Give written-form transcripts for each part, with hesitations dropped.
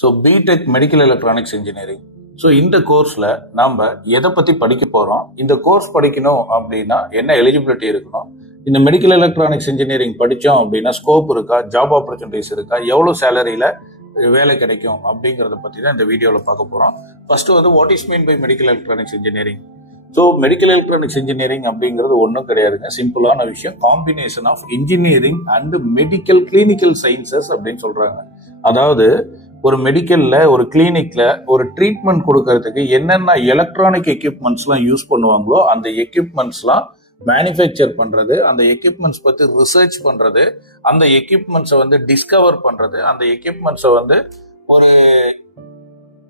So BTech medical electronics engineering. So இந்த கோர்ஸ்ல நம்ம எதை பத்தி படிக்க போறோம், இந்த கோர்ஸ் படிக்கணும் அப்படின்னா என்ன எலிஜிபிலிட்டி இருக்கணும், இந்த மெடிக்கல் எலக்ட்ரானிக்ஸ் இன்ஜினியரிங் படிச்சோம் அப்படின்னா ஸ்கோப் இருக்கா, ஜாப் ஆப்பர்ச்சுனிட்டிஸ் இருக்கா, எவ்வளவு சேலரியில வேலை கிடைக்கும் அப்படிங்கறத பத்தி தான் இந்த வீடியோல பார்க்க போறோம். ஃபர்ஸ்ட் வந்து what is mean by medical electronics engineering. So medical electronics engineering அப்படிங்கிறது ஒன்றும் கிடையாதுங்க, சிம்பிளான விஷயம். Combination of engineering and medical clinical sciences அப்படின்னு சொல்றாங்க. அதாவது ஒரு மெடிக்கல்ல ஒரு கிளினிக்ல ஒரு ட்ரீட்மெண்ட் கொடுக்கறதுக்கு என்னென்ன எலக்ட்ரானிக் எக்யூப்மெண்ட்ஸ்லாம் யூஸ் பண்ணுவாங்களோ அந்த எக்யூப்மெண்ட்ஸ்லாம் மேனுஃபேக்சர் பண்றது, அந்த எக்யூப்மெண்ட்ஸ் பத்தி ரிசர்ச் பண்றது, அந்த எக்யூப்மெண்ட்ஸை வந்து டிஸ்கவர் பண்றது, அந்த எக்யூப்மெண்ட்ஸை வந்து ஒரு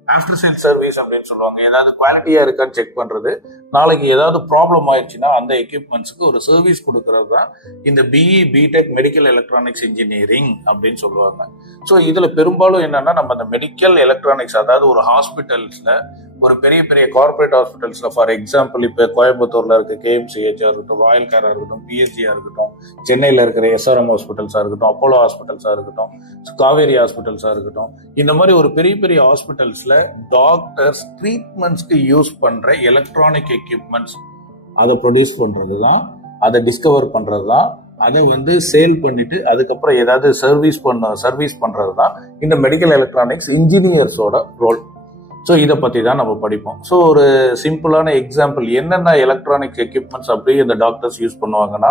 ஆஃப்டர் சேல் சர்வீஸ் அப்படின்னு சொல்லுவாங்க, ஏதாவது குவாலிட்டியா இருக்கான்னு செக் பண்றது, நாளைக்கு ஏதாவது ப்ராப்ளம் ஆயிடுச்சுன்னா அந்த எக்யூப்மெண்ட்ஸ்க்கு ஒரு சர்வீஸ் கொடுக்கறது தான் இந்த BE BTech medical electronics engineering அப்படின்னு சொல்லுவாங்க. ஸோ இதுல பெரும்பாலும் என்னன்னா நம்ம அந்த மெடிக்கல் எலக்ட்ரானிக்ஸ், அதாவது ஒரு ஹாஸ்பிட்டல்ஸ்ல, ஒரு பெரிய பெரிய கார்பரேட் ஹாஸ்பிட்டல்ஸ்ல, ஃபார் எக்ஸாம்பிள் இப்ப கோயம்புத்தூர்ல இருக்க கேஎம்சிஹெச்சா இருக்கட்டும், ராயல் கேரா இருக்கட்டும், பிஎஸ்ஜியா இருக்கட்டும், சென்னையில இருக்கிற எஸ்ஆர்எம் ஹாஸ்பிட்டல்ஸா இருக்கட்டும், அப்போலோ ஹாஸ்பிட்டல்ஸா இருக்கட்டும், காவேரி ஹாஸ்பிட்டல்ஸா இருக்கட்டும், இந்த மாதிரி ஒரு பெரிய பெரிய ஹாஸ்பிட்டல்ஸ்ல டாக்டர்ஸ் ட்ரீட்மெண்ட்ஸ்க்கு யூஸ் பண்ற எலக்ட்ரானிக் எக்யூப்மெண்ட்ஸ் அதை ப்ரொடியூஸ் பண்றதுதான், அதை டிஸ்கவர் பண்றதுதான், அதை வந்து சேல் பண்ணிட்டு அதுக்கப்புறம் ஏதாவது சர்வீஸ் பண்றதுதான் இந்த மெடிக்கல் எலக்ட்ரானிக்ஸ் இன்ஜினியர்ஸோட ரோல். ஸோ இதை பத்தி தான் நம்ம படிப்போம். ஸோ ஒரு சிம்பிளான எக்ஸாம்பிள், என்னென்ன எலக்ட்ரானிக் எக்யூப்மெண்ட்ஸ் அப்படியே இந்த டாக்டர்ஸ் யூஸ் பண்ணுவாங்கன்னா,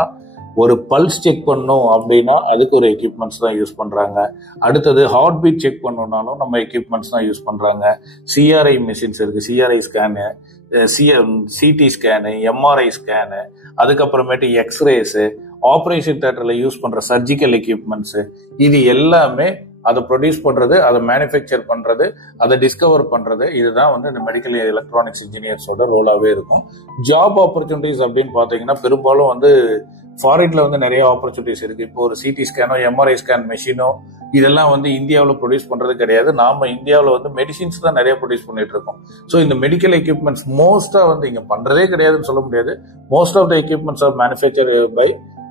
ஒரு பல்ஸ் செக் பண்ணணும் அப்படின்னா அதுக்கு ஒரு எக்யூப்மெண்ட்ஸ் தான் யூஸ் பண்றாங்க. அடுத்தது ஹார்ட் பீட் செக் பண்ணணும்னாலும் நம்ம எக்யூப்மெண்ட்ஸ் தான் யூஸ் பண்றாங்க. சிஆர்ஐ மெஷின்ஸ் இருக்கு, CRI scan, CT scan, MRI scan, அதுக்கப்புறமேட்டு எக்ஸ்ரேஸ், ஆப்ரேஷன் தியேட்டர்ல யூஸ் பண்ற சர்ஜிக்கல் எக்யூப்மெண்ட்ஸ், இது எல்லாமே அதை ப்ரொடியூஸ் பண்றது, அதை மேனுஃபேக்சர் பண்றது, அதை டிஸ்கவர் பண்றது, இதுதான் வந்து இந்த மெடிக்கல் எலக்ட்ரானிக்ஸ் இன்ஜினியர்ஸோட ரோலாவே இருக்கும். ஜாப் ஆப்பர்ச்சுனிட்டிஸ் அப்படின்னு பாத்தீங்கன்னா பெரும்பாலும் வந்து ஃபாரின்ல வந்து நிறைய ஆப்பர்ச்சுனிட்டிஸ் இருக்கு. இப்போ ஒரு சிடி ஸ்கேனோ எம்ஆர்ஐ ஸ்கேன் மெஷினோ இதெல்லாம் வந்து இந்தியாவில் ப்ரொடியூஸ் பண்றது கிடையாது. நாம இந்தியாவில் வந்து மெடிசின்ஸ் தான் நிறைய ப்ரொடியூஸ் பண்ணிட்டு இருக்கோம். ஸோ இந்த மெடிக்கல் எக்யூப்மெண்ட்ஸ் மோஸ்டா வந்து இங்க பண்றதே கிடையாதுன்னு சொல்ல முடியாது. Most of the equipments are manufacture by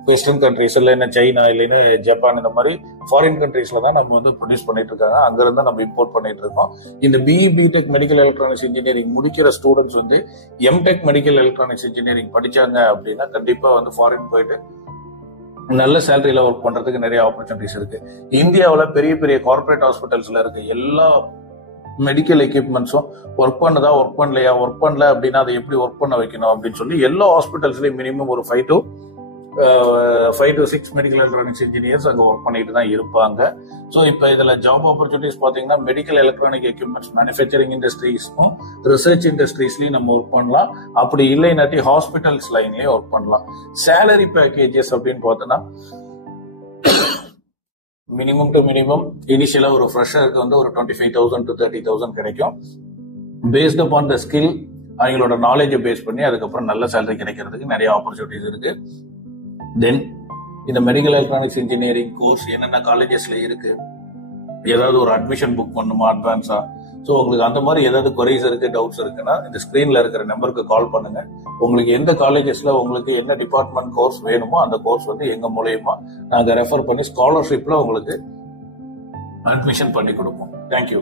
western countries, இல்லைன்னா சைனா, இல்லைன்னா ஜப்பான், இந்த மாதிரி ஃபாரின் கண்ட்ரீஸ்ல தான் நம்ம வந்து ப்ரொடியூஸ் பண்ணிட்டு இருக்காங்க. அங்க இருந்து நம்ம இம்போர்ட் பண்ணிட்டு இருக்கோம். இந்த BE BTech medical electronics engineering முடிக்கிற ஸ்டூடெண்ட்ஸ் வந்து எம்டெக் மெடிக்கல் எலக்ட்ரானிக்ஸ் இன்ஜினியரிங் படிச்சாங்க அப்படின்னா கண்டிப்பா வந்து ஃபாரின் போயிட்டு நல்ல சேலரியில ஒர்க் பண்றதுக்கு நிறைய ஆப்பர்ச்சுனிட்டிஸ் இருக்கு. இந்தியாவில் பெரிய பெரிய கார்பரேட் ஹாஸ்பிட்டல்ஸ்ல இருக்க எல்லா மெடிக்கல் எக்யூப்மெண்ட்ஸும் ஒர்க் பண்ணதா, ஒர்க் பண்ணலையா, ஒர்க் பண்ணல அப்படின்னா அதை எப்படி ஒர்க் பண்ண வைக்கணும் அப்படின்னு சொல்லி எல்லா ஹாஸ்பிட்டல்ஸ்லயும் மினிமம் ஒரு 5 to 6 மெடிக்கல் எலக்ட்ரானிக்ஸ் இன்ஜினியர்ஸ் அங்க ஒர்க் பண்ணிட்டு தான் இருப்பாங்க. ஸோ இப்போ இதுல ஜாப் ஆப்பர்ச்சுனிட்டிஸ் பாத்தீங்கன்னா மெடிக்கல் எலக்ட்ரானிக் எக்யூப்மெண்ட்ஸ் மேனுஃபேக்சரிங் இண்டஸ்ட்ரீஸ்க்கும் ரிசர்ச் இண்டஸ்ட்ரீஸ்லயும் நம்ம ஒர்க் பண்ணலாம். அப்படி இல்லைனாட்டி ஹாஸ்பிட்டல்ஸ் லைன்லயும் ஒர்க் பண்ணலாம். சேலரி பேக்கேஜஸ் அப்படின்னு பார்த்தோன்னா மினிமம் டு மினிமம் இனிஷியலா ஒரு ஃப்ரெஷருக்கு வந்து ஒரு 25,000 to 30,000 கிடைக்கும். பேஸ்ட் அப்பான் த ஸ்கில், அவங்களோட நாலேஜை பேஸ் பண்ணி அதுக்கப்புறம் நல்ல சேலரி கிடைக்கிறதுக்கு நிறைய ஆப்பர்ச்சுனிட்டிஸ் இருக்கு. தென் இந்த மெடிக்கல் எலக்ட்ரானிக்ஸ் இன்ஜினியரிங் கோர்ஸ் என்னென்ன காலேஜஸ்ல இருக்கு, ஏதாவது ஒரு அட்மிஷன் புக் பண்ணுமா அட்வான்ஸா, ஸோ உங்களுக்கு அந்த மாதிரி ஏதாவது குறைஸ் இருக்கு, டவுட்ஸ் இருக்குன்னா இந்த ஸ்கிரீன்ல இருக்கிற நம்பருக்கு கால் பண்ணுங்க. உங்களுக்கு எந்த காலேஜஸ்ல உங்களுக்கு என்ன டிபார்ட்மெண்ட் கோர்ஸ் வேணுமோ அந்த கோர்ஸ் வந்து எங்க மூலயமா நாங்க ரெஃபர் பண்ணி ஸ்காலர்ஷிப்ல உங்களுக்கு அட்மிஷன் பண்ணி கொடுப்போம். தேங்க்யூ.